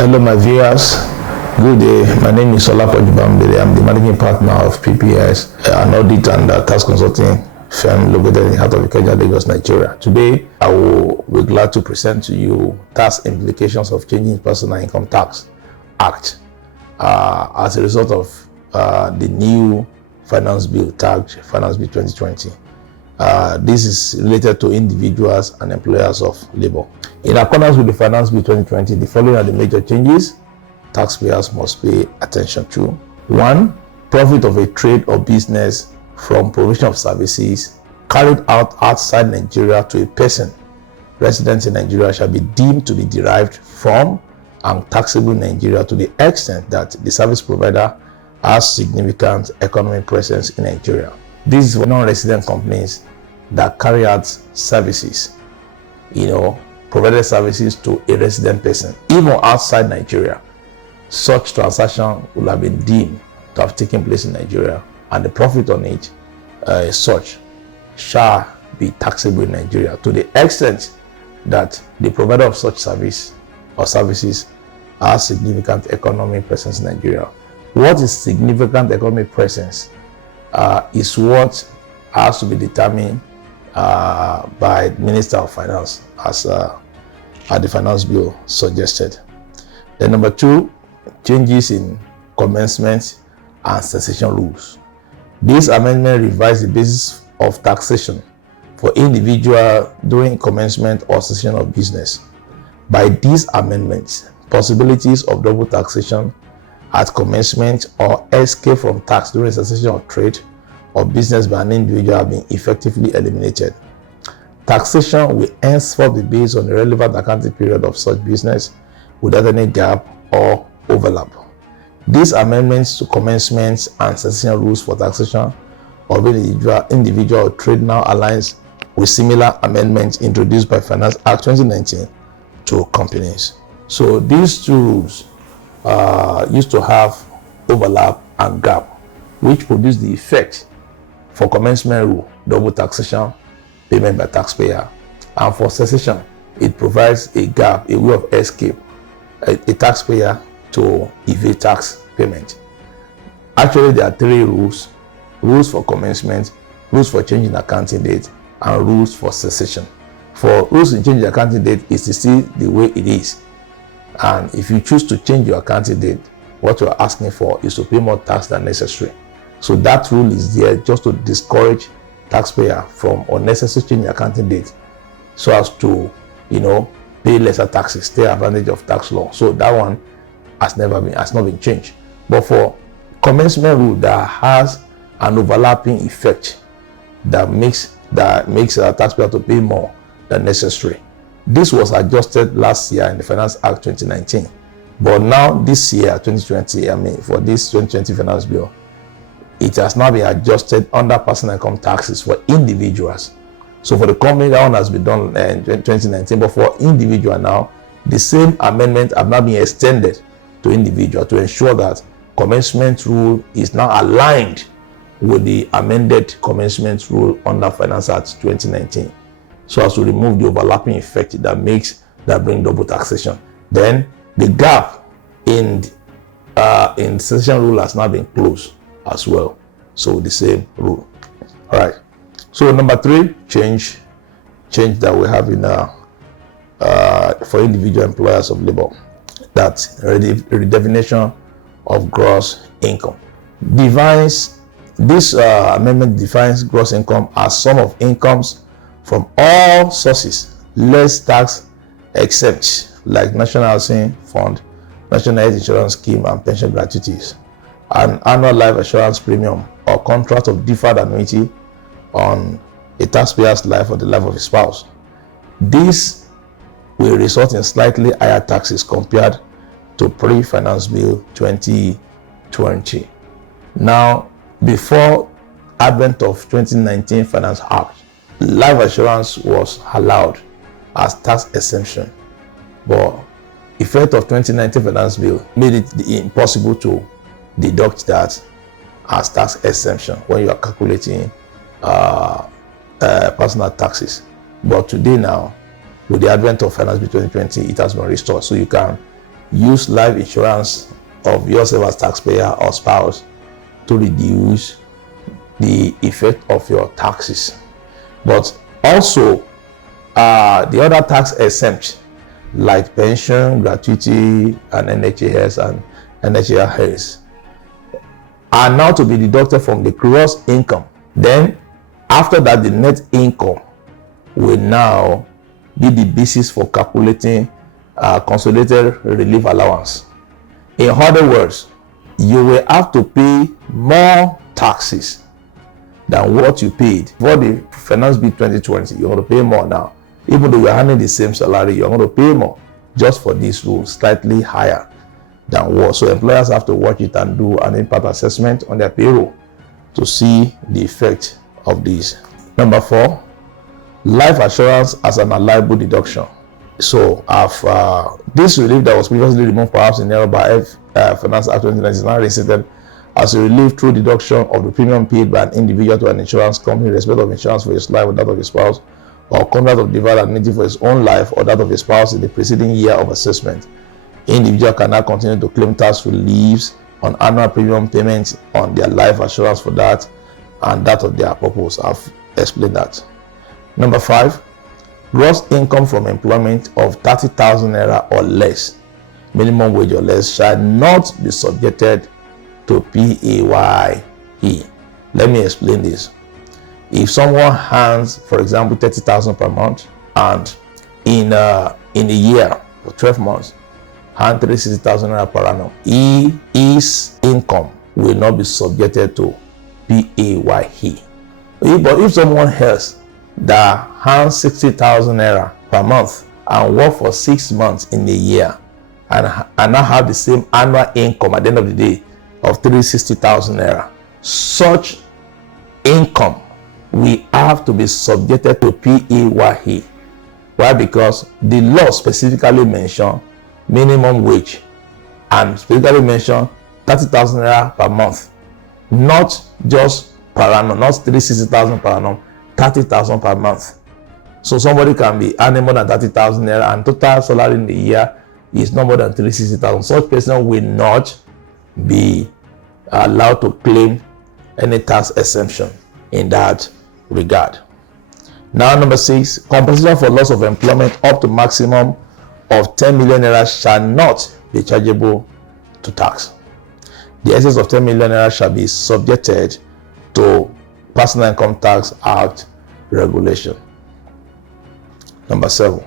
Hello, my viewers. Good day. My name is Olapo Jubambele. I'm the managing partner of PPS, an audit and tax consulting firm located in the heart of Ikeja, Lagos, Nigeria. Today, I will be glad to present to you tax implications of changing Personal Income Tax Act as a result of the new finance bill tagged Finance Bill 2020. This is related to individuals and employers of labor. In accordance with the Finance Bill 2020, the following are the major changes taxpayers must pay attention to. 1. Profit of a trade or business from provision of services carried out outside Nigeria to a person resident in Nigeria shall be deemed to be derived from and taxable in Nigeria to the extent that the service provider has significant economic presence in Nigeria. This is for non-resident companies that carry out services, provided services to a resident person, even outside Nigeria. Such transaction will have been deemed to have taken place in Nigeria, and the profit on it, such, shall be taxable in Nigeria to the extent that the provider of such service or services has significant economic presence in Nigeria. What is significant economic presence is what has to be determined by the Minister of Finance as the Finance Bill suggested. Then number 2, changes in commencement and cessation rules. This amendment revised the basis of taxation for individual during commencement or cessation of business. By these amendments, possibilities of double taxation at commencement or escape from tax during cessation of trade or business by an individual have been effectively eliminated. Taxation will henceforth be based on the relevant accounting period of such business without any gap or overlap. These amendments to commencement and cessation rules for taxation of individual or trade now aligns with similar amendments introduced by Finance Act 2019 to companies. So these two rules used to have overlap and gap, which produce the effect for commencement rule, double taxation, payment by taxpayer, and for cessation, it provides a gap, a way of escape, a taxpayer to evade tax payment. Actually, there are 3 rules: rules for commencement, rules for changing accounting date, and rules for cessation. For rules in changing accounting date is to see the way it is, and if you choose to change your accounting date, what you are asking for is to pay more tax than necessary. So that rule is there just to discourage taxpayer from unnecessary changing accounting date, so as to pay lesser taxes, take advantage of tax law. So that one has not been changed. But for commencement rule that has an overlapping effect that makes a taxpayer to pay more than necessary, this was adjusted last year in the Finance Act 2019. But now this year, 2020, for this 2020 Finance Bill, it has now been adjusted under personal income taxes for individuals. So for the company, that one has been done in 2019, but for individual now, the same amendment have now been extended to individual to ensure that commencement rule is now aligned with the amended commencement rule under Finance Act 2019, so as to remove the overlapping effect that bring double taxation. Then the gap in cessation rule has now been closed as well, so the same rule. All right. So number 3 change that we have in for individual employers of labor, that's redefinition of gross income. This amendment defines gross income as sum of incomes from all sources less tax exempt, like National Housing Fund, National Health Insurance Scheme, and pension gratuities, an annual life assurance premium, or contract of deferred annuity on a taxpayer's life or the life of his spouse. This will result in slightly higher taxes compared to pre-Finance Bill 2020. Now, before advent of 2019 Finance Act, life assurance was allowed as tax exemption, but effect of 2019 Finance Bill made it impossible to deduct that as tax exemption when you are calculating personal taxes. But today now, with the advent of Finance Bill 2020, it has been restored, so you can use life insurance of yourself as taxpayer or spouse to reduce the effect of your taxes. But also the other tax exempt like pension, gratuity, and NHIS and NHIS are now to be deducted from the gross income. Then after that, the net income will now be the basis for calculating consolidated relief allowance. In other words, you will have to pay more taxes than what you paid for the Finance Bill 2020. You're going to pay more now. Even though you're earning the same salary, you're going to pay more just for this rule, slightly higher than what. So employers have to watch it and do an impact assessment on their payroll to see the effect of this. Number 4, life assurance as an allowable deduction. So this relief that was previously removed perhaps in error by Finance Act 2019 is now reinstated as a relief through deduction of the premium paid by an individual to an insurance company in respect of insurance for his life or that of his spouse, or contract of divided annuity for his own life or that of his spouse in the preceding year of assessment. Individual can now continue to claim tax reliefs on annual premium payments on their life assurance for that and that of their purpose. I've explained that. Number 5, gross income from employment of 30,000 naira or less, minimum wage or less, shall not be subjected to PAYE. Let me explain this. If someone earns, for example, 30,000 per month, and in a year for 12 months, earn 360,000 naira per annum, his income will not be subjected to PAYE. But if someone else that earns 60,000 naira per month and work for 6 months in a year and now have the same annual income at the end of the day of 360,000 naira, such income we have to be subjected to PAYE. Why? Because the law specifically mention minimum wage and specifically mention 30,000 naira per month, not just per annum, not 360,000 per annum, 30,000 per month. So somebody can be earning more than 30,000 naira and total salary in the year is no more than 360,000. Such person will not be allowed to claim any tax exemption in that regard. Now, number 6, compensation for loss of employment up to maximum of 10 million naira shall not be chargeable to tax. The excess of 10 million naira shall be subjected to Personal Income Tax Act regulation. Number 7,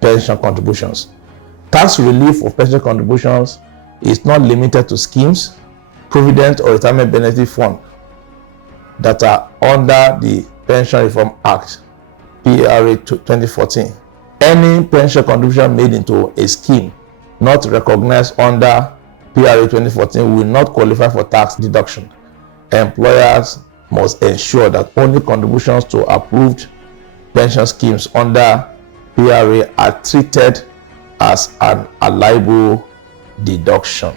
pension contributions. Tax relief of pension contributions is not limited to schemes, provident or retirement benefit fund that are under the Pension Reform Act, PRA 2014. Any pension contribution made into a scheme not recognized under PRA 2014 will not qualify for tax deduction. Employers must ensure that only contributions to approved pension schemes under PRA are treated as an allowable deduction.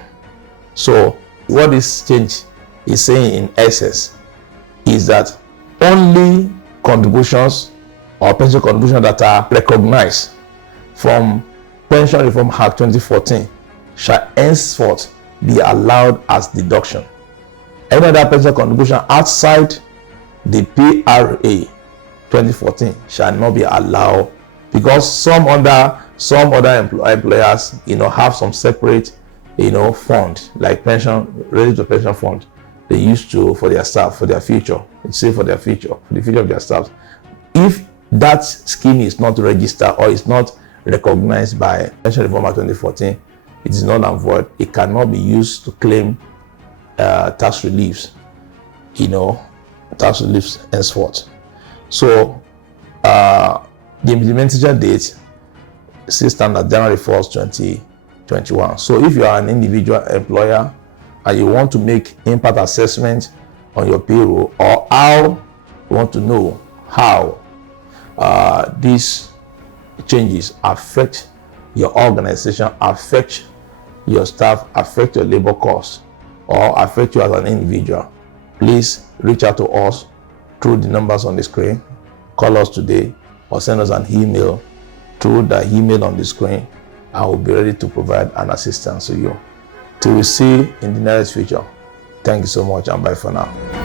So what this change is saying in essence is that only contributions or pension contributions that are recognized from Pension Reform Act 2014 shall henceforth be allowed as deduction. Any other pension contribution outside the PRA 2014 shall not be allowed, because some other employers have some separate fund, like pension, related to pension fund they used to for their staff, for their future, for the future of their staff. If that scheme is not registered or is not recognized by Pension Reform Act 2014, it is null and void. It cannot be used to claim tax reliefs, tax reliefs henceforth. So the implementation date still stands at January 1st, 2021. So if you are an individual employer and you want to make impact assessment on your payroll, or you want to know how these changes affect your organization, affect your staff, affect your labor costs, or affect you as an individual, please reach out to us through the numbers on the screen. Call us today or send us an email through the email on the screen, I will be ready to provide an assistance to you. Till we see in the nearest future. Thank you so much and bye for now.